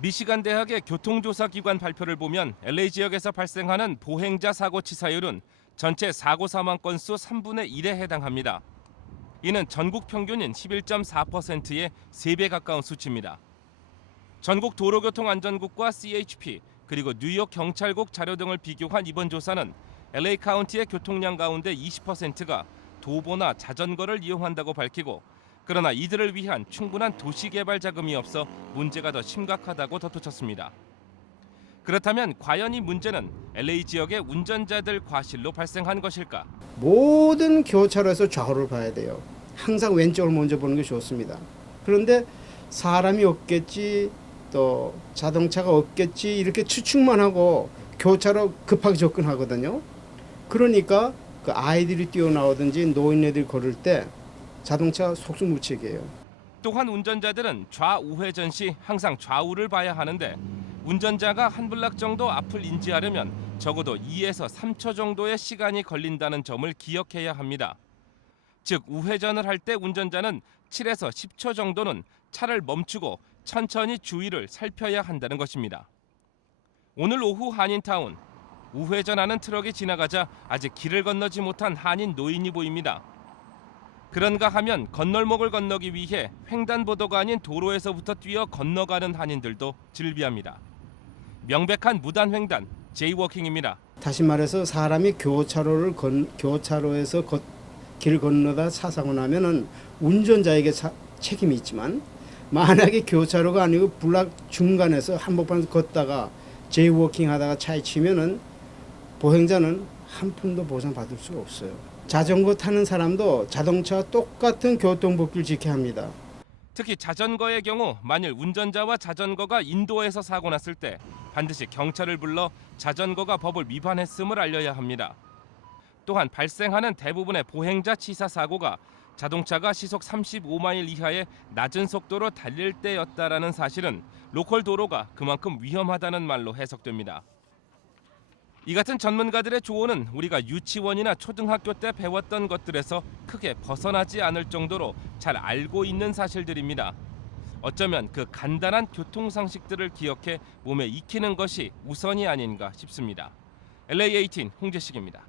미시간 대학의 교통조사 기관 발표를 보면 LA 지역에서 발생하는 보행자 사고 치사율은 전체 사고 사망 건수 3분의 1에 해당합니다. 이는 전국 평균인 11.4%의 3배 가까운 수치입니다. 전국 도로교통안전국과 CHP 그리고 뉴욕 경찰국 자료 등을 비교한 이번 조사는 LA 카운티의 교통량 가운데 20%가 도보나 자전거를 이용한다고 밝히고 그러나 이들을 위한 충분한 도시 개발 자금이 없어 문제가 더 심각하다고 덧붙였습니다. 그렇다면 과연 이 문제는 LA 지역의 운전자들 과실로 발생한 것일까? 모든 교차로에서 좌우를 봐야 돼요. 항상 왼쪽을 먼저 보는 게 좋습니다. 그런데 사람이 없겠지, 또 자동차가 없겠지 이렇게 추측만 하고 교차로 급하게 접근하거든요. 그러니까 그 아이들이 뛰어나오든지 노인네들이 걸을 때 자동차 속수무책이에요. 또한 운전자들은 좌우회전 시 항상 좌우를 봐야 하는데 운전자가 한 블락 정도 앞을 인지하려면 적어도 2에서 3초 정도의 시간이 걸린다는 점을 기억해야 합니다. 즉 우회전을 할 때 운전자는 7에서 10초 정도는 차를 멈추고 천천히 주위를 살펴야 한다는 것입니다. 오늘 오후 한인타운 우회전하는 트럭이 지나가자 아직 길을 건너지 못한 한인 노인이 보입니다. 그런가 하면 건널목을 건너기 위해 횡단보도가 아닌 도로에서부터 뛰어 건너가는 한인들도 즐비합니다. 명백한 무단 횡단, 제이워킹입니다. 다시 말해서 사람이 교차로를 건 교차로에서 걷, 길 건너다 사사고 나면은 운전자에게 사- 책임이 있지만 만약에 교차로가 아니고 블락 중간에서 한복판에서 걷다가 제이워킹 하다가 차에 치면은 보행자는 한 푼도 보상 받을 수가 없어요. 자전거 타는 사람도 자동차와 똑같은 교통법규를 지켜야 합니다. 특히 자전거의 경우 만일 운전자와 자전거가 인도에서 사고 났을 때 반드시 경찰을 불러 자전거가 법을 위반했음을 알려야 합니다. 또한 발생하는 대부분의 보행자 치사 사고가 자동차가 시속 35마일 이하의 낮은 속도로 달릴 때였다라는 사실은 로컬 도로가 그만큼 위험하다는 말로 해석됩니다. 이 같은 전문가들의 조언은 우리가 유치원이나 초등학교 때 배웠던 것들에서 크게 벗어나지 않을 정도로 잘 알고 있는 사실들입니다. 어쩌면 그 간단한 교통 상식들을 기억해 몸에 익히는 것이 우선이 아닌가 싶습니다. LA18 홍재식입니다.